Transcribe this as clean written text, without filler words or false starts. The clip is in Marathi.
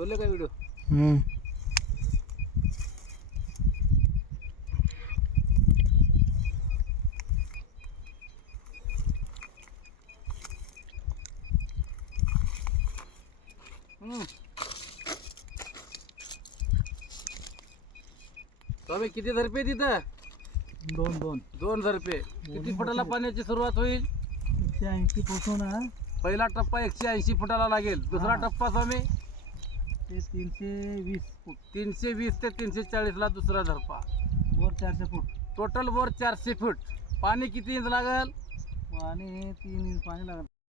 सोडले का व्हिडिओ? स्वामी किती झरपे तिथं? दोन दोन 2 झरपे. किती फुटाला पाण्याची सुरुवात होईल? 180 पासून पहिला टप्पा 180 फुटाला लागेल. दुसरा टप्पा स्वामी ते 320 फूट. 320 ते 340 ला दुसरा झरपा. बोर 400 फूट. टोटल बोर 400 फूट. पाणी किती इंच लागेल? पाणी 3 इंच पाणी लागत.